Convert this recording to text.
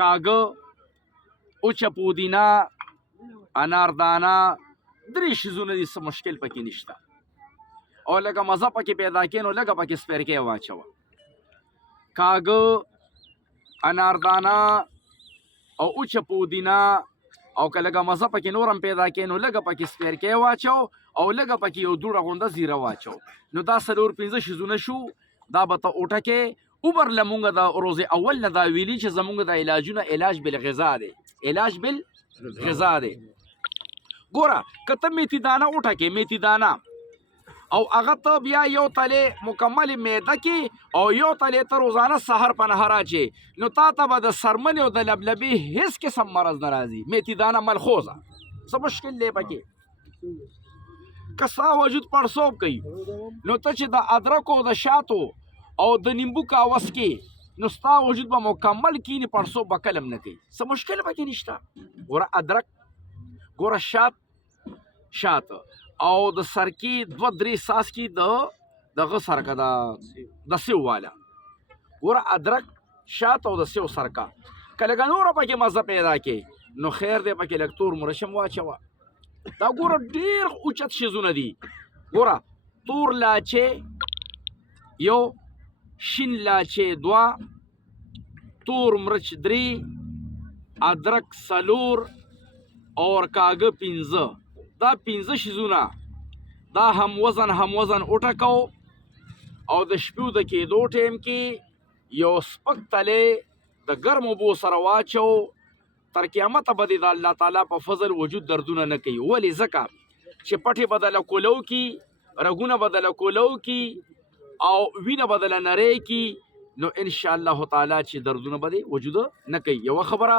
کاغه اوچه پودینه اناردانه درې شیزونه دي څه مشکل پکې نشته او لږه مزه پکې پیدا کړي نو لږه پکې سپرکې واچوه کاغه اناردانه او اوچه پودینه او که لږه مزه پکې نورم پیدا کړي نو لږه پکې سپرکې واچو او لږه پکې یو دوړه غونده زیره واچو نو دا 4-5 شیزونه شو دا به ته اوټکې اوبر لمونږ د روزې اول نه دا ویلي چې زمونږ د علاجونه علاج بالغذا دی علاج بالغذا دی ګوره که ته میتي دانه اوټکې میتي دانه او هغه ته بیا یو تلې مکمل معده کې او یو تلې ته روزانه سحر په نهر اچې نو تا ته به د سرمنې او د لبلبې هیڅ قسم مرض نه راځي میتي دانه ملخوزه څه مشکل دی پکې که ستا وجود پړسوب کوي نو ته چې د ادرکو د شاتو او د نیمبو کاوس کې نو ستا وجود به مکمل کینی پړسوب به کلم نه کوي څه مشکل پکې نشته ګوره ادرک ګوره شات او د سرکې 2-3 څاڅکي دغه سرکه د سیو والا ګوره ادرک شات او د سیو سرکه که لږه نوره پکې مزه پیدا کړي نو خیر دی پکې لږ تور مرشم واچوه دا ګوره ډېر اوچت شیزونه دي ګوره تور لاچې یو شین لاچې 2 تور مرچ 3 ادرک 4 اور کاغه 15 دا 15 شیزونه دا هم وزن اوټکو او د شپو د کېدو ټیم کې یو سپک تلې د ګرمو اوبو سره واچو تر قیامته به د الله تعالی په فضل وجود دردونه نه کوي ولې ځکه چې پټې بدله کولو کی رګونه بدله کولو کی او وینه بدله نری کی نو ان شاء الله تعالی چې دردونه به وجود نه کوي یو خبره